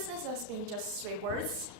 business has been just 3 words: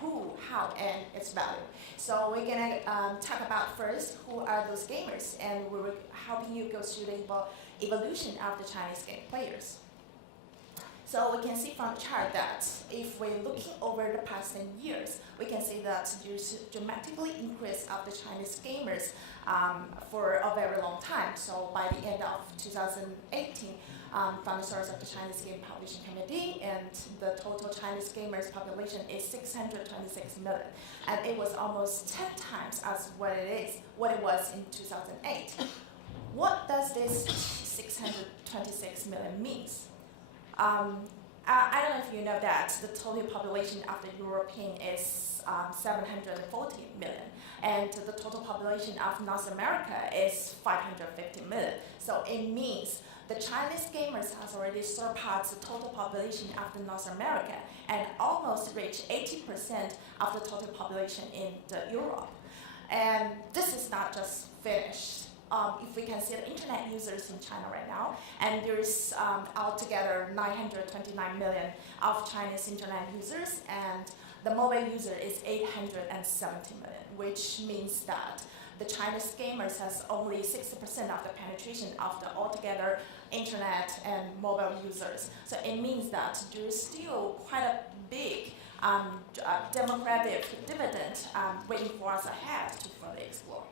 who, how, and its value. So we're gonna talk about first who are those gamers, and we will helping you go through the evolution of the Chinese game players. So we can see from the chart that if we're looking over the past 10 years, we can see that there's dramatically increase of the Chinese gamers for a very long time. So by the end of 2018, from the source of the Chinese Game Publishing Committee, and the total Chinese gamers population is 626 million, and it was almost 10 times as what it was in 2008. What does this 626 million means? I don't know if you know that the total population of the European is 740 million, and the total population of North America is 550 million. So it means the Chinese gamers has already surpassed the total population of the North America and almost reached 80% of the total population in the Europe. And this is not just finished. If we can see the internet users in China right now, and there's altogether 929 million of Chinese internet users, and the mobile user is 870 million, which means that the Chinese gamers has only 60% of the penetration of the altogether internet and mobile users. So it means that there's still quite a big demographic dividend waiting for us ahead to further explore.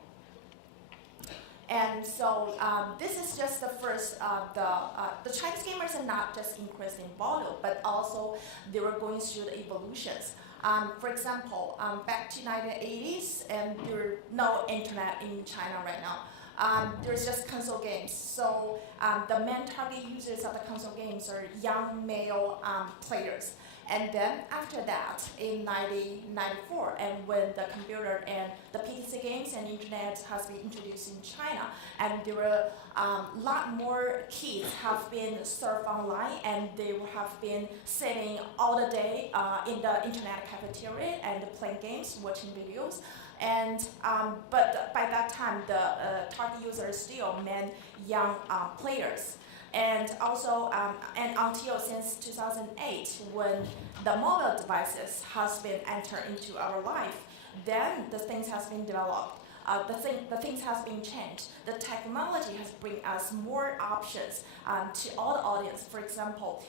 And so this is just the first, the Chinese gamers are not just increased in volume, but also they were going through the evolutions. For example, back to 1980s, and there's no internet in China right now. There's just console games. So the main target users of the console games are young male players. And then after that, in 1994, and when the computer and the PC games and internet has been introduced in China, and there were a lot more kids have been surfed online, and they have been sitting all the day in the internet cafeteria and playing games, watching videos. And but by that time, the target users still meant young players. And also, and until since 2008, when the mobile devices has been entered into our life, then the things has been developed. The things has been changed. The technology has bring us more options to all the audience. For example,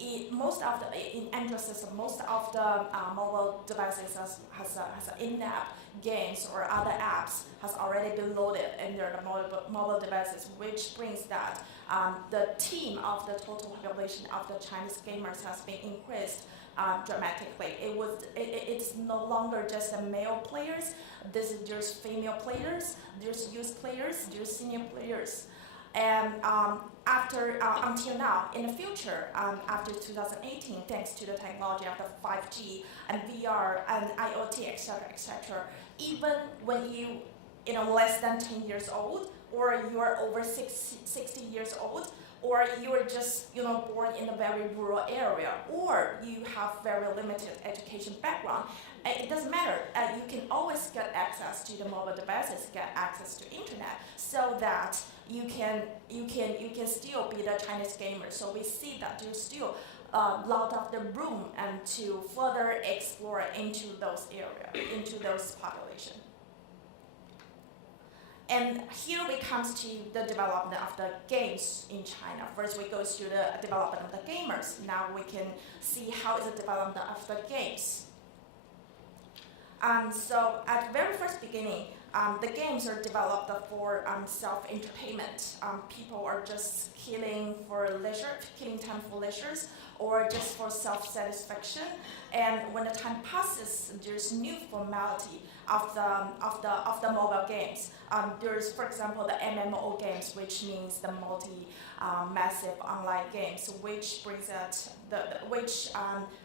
in Android system, most of the mobile devices has in-app games or other apps has already been loaded in their mobile devices, which brings that the team of the total population of the Chinese gamers has been increased dramatically. It's no longer just the male players. There's female players, there's youth players, there's senior players. And until now, in the future, after 2018, thanks to the technology of the 5G and VR and IoT, etc., even when you less than 10 years old, or you're over 60 years old, or you're just born in a very rural area, or you have very limited education background, it doesn't matter. You can always get access to the mobile devices, get access to internet, so that you can still be the Chinese gamer. So we see that there's still a lot of the room and to further explore into those areas, into those population. And here we comes to the development of the games in China. First, we go through the development of the gamers. Now we can see how is the development of the games. So at the very first beginning, the games are developed for self-entertainment. People are just killing for leisure, killing time for leisures, or just for self-satisfaction. And when the time passes, there's new formality of the mobile games. There's, for example, the MMO games, which means the massive online games, which brings which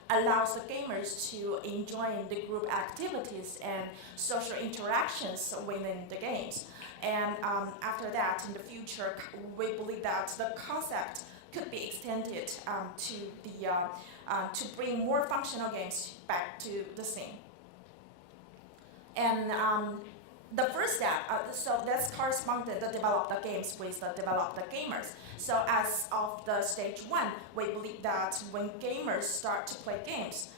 allows the gamers to enjoy the group activities and social interactions within the games. And after that, in the future, we believe that the concept could be extended to bring more functional games back to the scene. And the first step, so that's corresponded to develop the games with the develop the gamers. So as of the stage one, we believe that when gamers start to play games,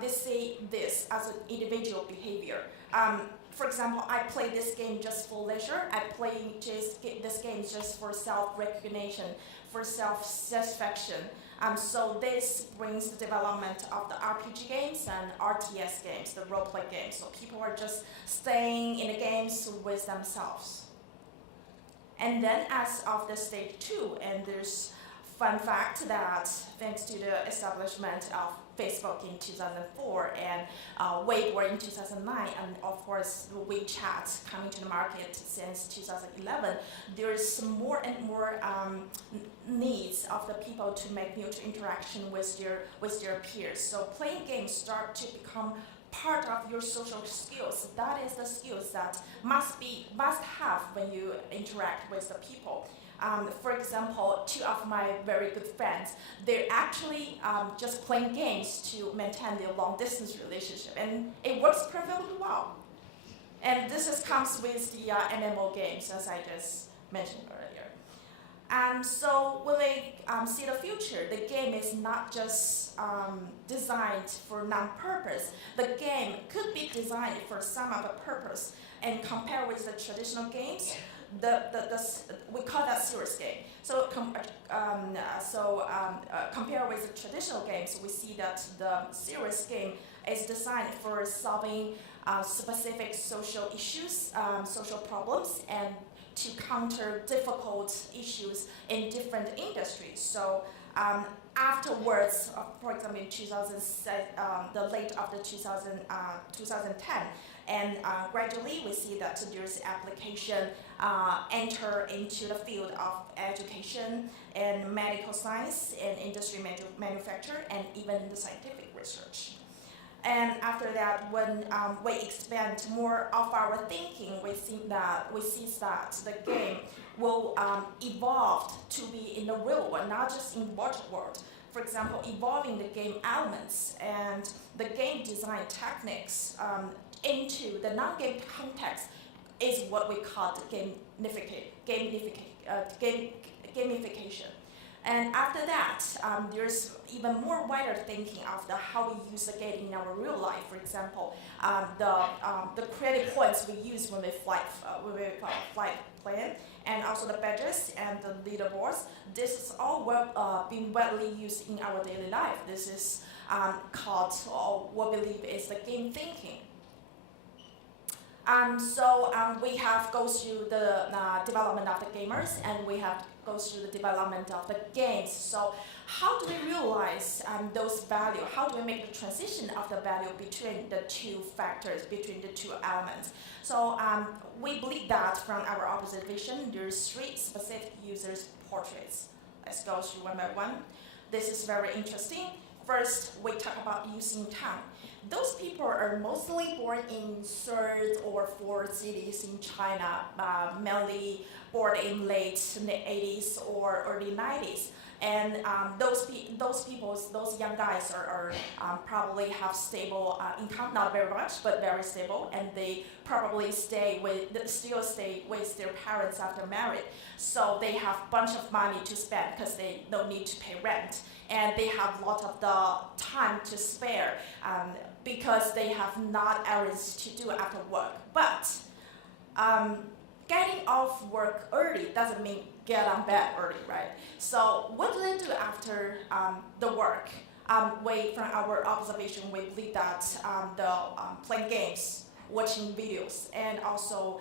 they see this as an individual behavior. For example, I play this game just for leisure. I play this game just for self-recognition, for self-satisfaction. So this brings the development of the RPG games and RTS games, the role-play games. So people are just staying in the games with themselves. And then as of the stage two, and there's fun fact that thanks to the establishment of Facebook in 2004 and Weibo in 2009, and of course WeChat coming to the market since 2011, there's more and more needs of the people to make mutual interaction with their peers. So playing games start to become part of your social skills. That is the skills that must have when you interact with the people. For example, two of my very good friends, they're actually just playing games to maintain their long distance relationship, and it works perfectly well. And this comes with the MMO games, as I just mentioned earlier. So when we see the future, the game is not just designed for non-purpose. The game could be designed for some other purpose, and compared with the traditional games, we call that serious game. So compared with the traditional games, we see that the serious game is designed for solving specific social issues, social problems, and to counter difficult issues in different industries. So afterwards, for example, in the late of the 2010, and gradually we see that there's application enter into the field of education and medical science and industry manufacture and even the scientific research. And after that, when we expand more of our thinking, we see that the game will evolve to be in the real world, not just in the virtual world. For example, evolving the game elements and the game design techniques into the non-game context is what we call the gamification. And after that, there's even more wider thinking of how we use the game in our real life. For example, the credit points we use when we flight plan, and also the badges and the leaderboards. This is all being widely used in our daily life. This is called, or what we believe is the game thinking. We have goes through the development of the gamers, and we have goes through the development of the games. So how do we realize those values? How do we make the transition of the value between the two factors, between the two elements? So we believe that from our observation, there's 3 specific users' portraits. Let's go through one by one. This is very interesting. First, we talk about using time. Those people are mostly born in 3rd or 4th cities in China, mainly born in late 80s or early 90s. And those young guys are probably have stable income, not very much, but very stable, and they probably still stay with their parents after married. So they have a bunch of money to spend because they don't need to pay rent, and they have a lot of the time to spare because they have not errands to do after work. But getting off work early doesn't mean get on bed early, right? So what do they do after the work? From our observation, we believe that playing games, watching videos, and also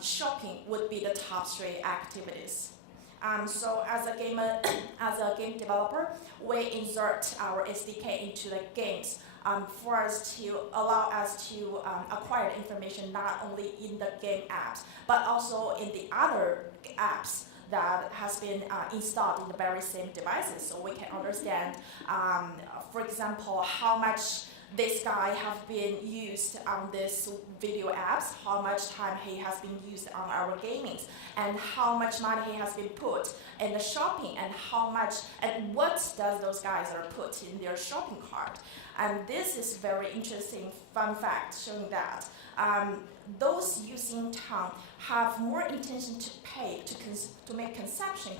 shopping would be the top 3 activities. So as a gamer, as a game developer, we insert our SDK into the games for us to allow us to acquire information not only in the game apps, but also in the other apps that has been installed in the very same devices, so we can understand, for example, how much this guy have been used on this video apps, how much time he has been used on our gamings, and how much money he has been put in the shopping, and how much and what does those guys are put in their shopping cart. And this is very interesting fun fact showing that those using town have more intention to pay to make consumption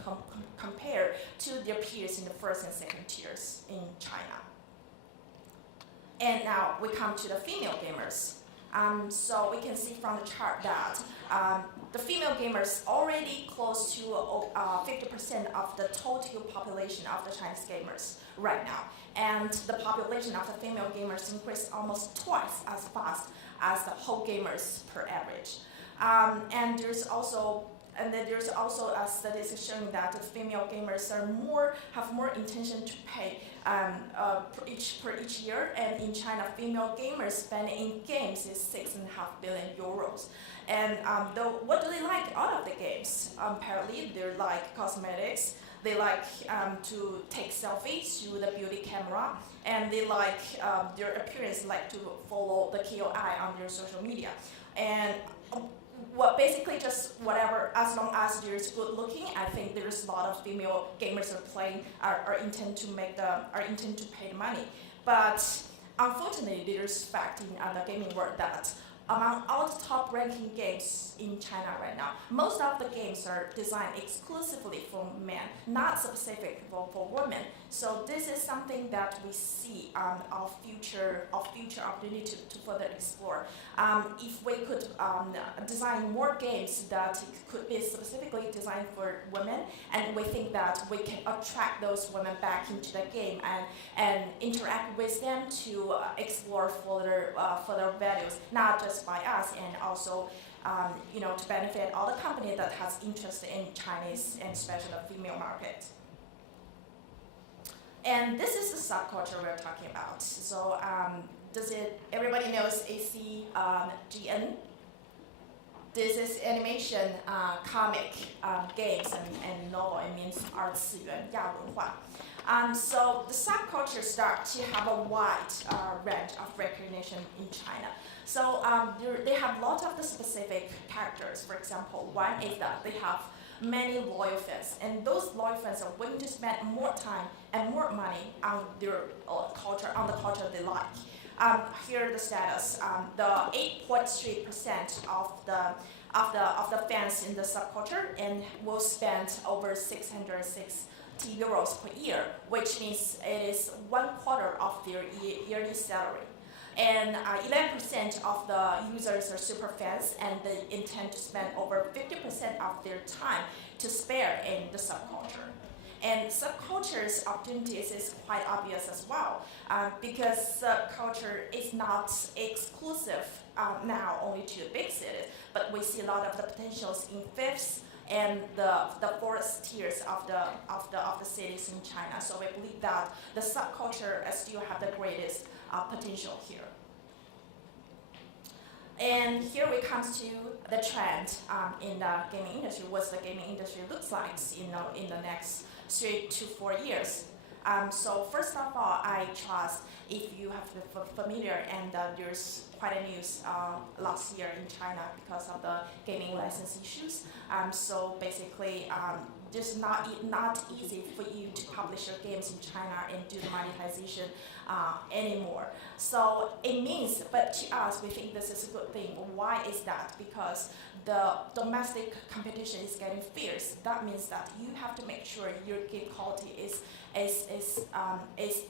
compared to their peers in the first and second tiers in China. And now we come to the female gamers. So we can see from the chart that the female gamers already close to 50% of the total population of the Chinese gamers right now. And the population of the female gamers increased almost twice as fast as the whole gamers per average. And there's also a statistics showing that the female gamers have more intention to pay per each year. And in China, female gamers spending in games is 6.5 billion euros. And what do they like out of the games? Apparently, they like cosmetics. They like to take selfies through the beauty camera, and they like their appearance, like to follow the KOI on their social media. And basically just whatever, as long as there's good looking, I think there's a lot of female gamers are intent to pay the money. But unfortunately, there's fact in the gaming world that among all the top ranking games in China right now, most of the games are designed exclusively for men, not specific for women. So this is something that we see of future opportunity to further explore. If we could design more games that could be specifically designed for women, and we think that we can attract those women back into the game and interact with them to explore further values, not just by us, and also to benefit all the company that has interest in Chinese and especially the female market. And this is the subculture we're talking about. So everybody knows ACGN? This is animation, comic, games, and novel. It means art 次元, 亚文化. So the subculture start to have a wide range of recognition in China. So they have lots of the specific characters. For example, one is that they have many loyal fans, and those loyal fans are willing to spend more time and more money on their culture, on the culture they like. Here the status: the 8.3% of the fans in the subculture and will spend over 660 euros per year, which means it is 1/4 of their yearly salary. And 11% of the users are super fans, and they intend to spend over 50% of their time to spare in the subculture. And subculture's opportunities is quite obvious as well, because subculture is not exclusive now only to the big cities, but we see a lot of the potentials in fifth and the fourth tiers of the cities in China. So we believe that the subculture still have the greatest potential here. And here we come to the trend in the gaming industry. What the gaming industry looks like in the next 3 to 4 years. So first of all, I trust if you have been familiar, and there's quite a news last year in China because of the gaming license issues. So basically, it's not easy for you to publish your games in China and do the monetization anymore. So it means, but to us, we think this is a good thing. Why is that? Because the domestic competition is getting fierce. That means that you have to make sure your game quality is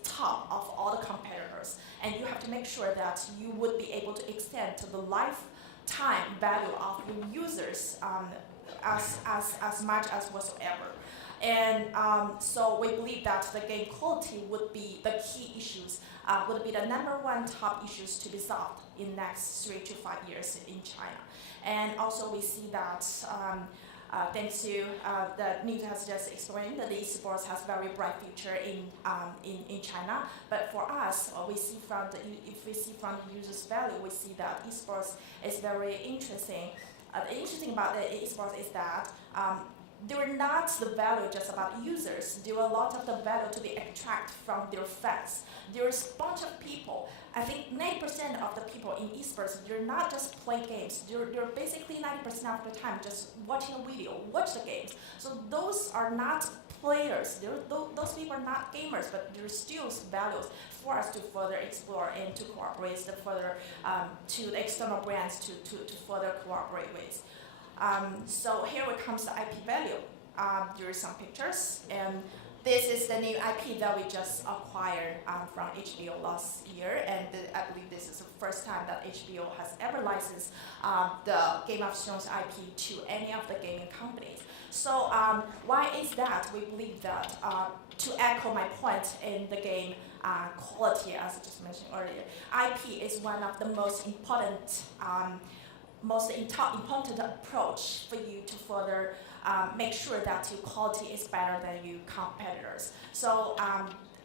top of all the competitors, and you have to make sure that you would be able to extend to the lifetime value of your users as much as whatsoever. And so we believe that the game quality would be the key issues, would be the #1 top issues to be solved in next 3 to 5 years in China. And also we see that thanks to the news has just explained that the esports has very bright future in China. But for us, if we see from the users' value, we see that esports is very interesting. The interesting about the esports is that they were not the value just about users. There were a lot of the value to be extracted from their fans. There's a bunch of people. I think 90% of the people in esports, they're not just playing games. They're basically 90% of the time just watching a video, watch the games. So those are not players. Those people are not gamers, but there's still values for us to further explore and to cooperate further to the external brands to further cooperate with. So here comes the IP value. There are some pictures, and this is the new IP that we just acquired from HBO last year, and I believe this is the first time that HBO has ever licensed the Game of Thrones IP to any of the gaming companies. So why is that? We believe that, to echo my point in the game quality, as I just mentioned earlier, IP is one of the most important approach for you to further make sure that your quality is better than your competitors. So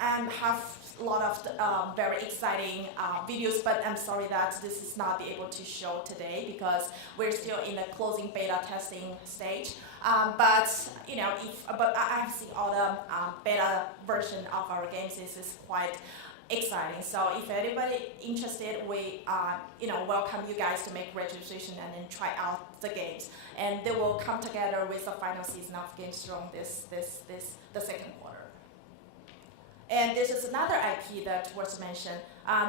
I have a lot of very exciting videos, but I'm sorry that this is not be able to show today because we're still in the closing beta testing stage. But I have seen all the beta version of our games. This is quite exciting. So if anybody interested, we welcome you guys to make registration and then try out the games. And they will come together with the final season of Game of Thrones the second quarter. And this is another IP that was mentioned.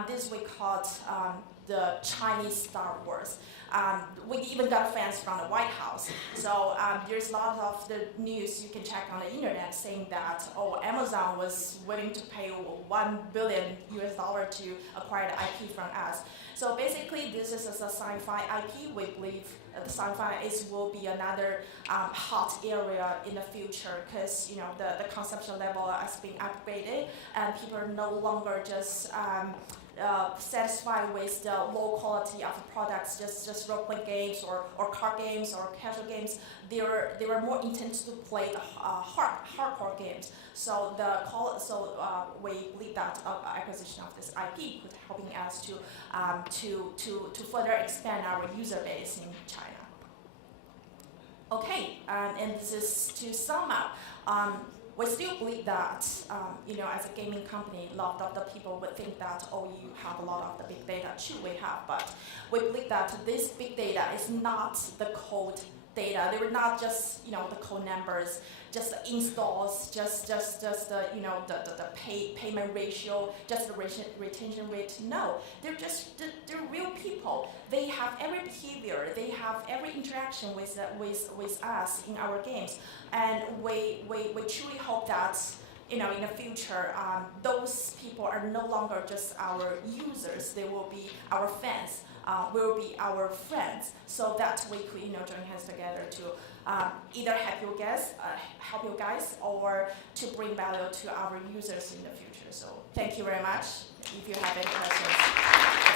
This we called the Chinese Star Wars. We even got fans from the White House. So there's a lot of the news you can check on the internet saying that, Amazon was willing to pay $1 billion to acquire the IP from us. So basically, this is a sci-fi IP. We believe the sci-fi will be another hot area in the future because the consumption level has been upgraded and people are no longer just satisfied with the low quality of the products, just role-playing games or card games or casual games. They were more intent to play the hardcore games. So we believe that acquisition of this IP could helping us to further expand our user base in China. Okay, and this is to sum up. We still believe that, as a gaming company, a lot of the people would think that, you have a lot of the big data. True, we have, but we believe that this big data is not the code data. They were not just, the code numbers, just the installs, just the, the payment ratio, just the retention rate. No, they're real people. They have every behavior. They have every interaction with us in our games. And we truly hope that, in the future, those people are no longer just our users. They will be our fans. Will be our friends. So that we could, join hands together to either help you guys, or to bring value to our users in the future. So thank you very much. If you have any questions.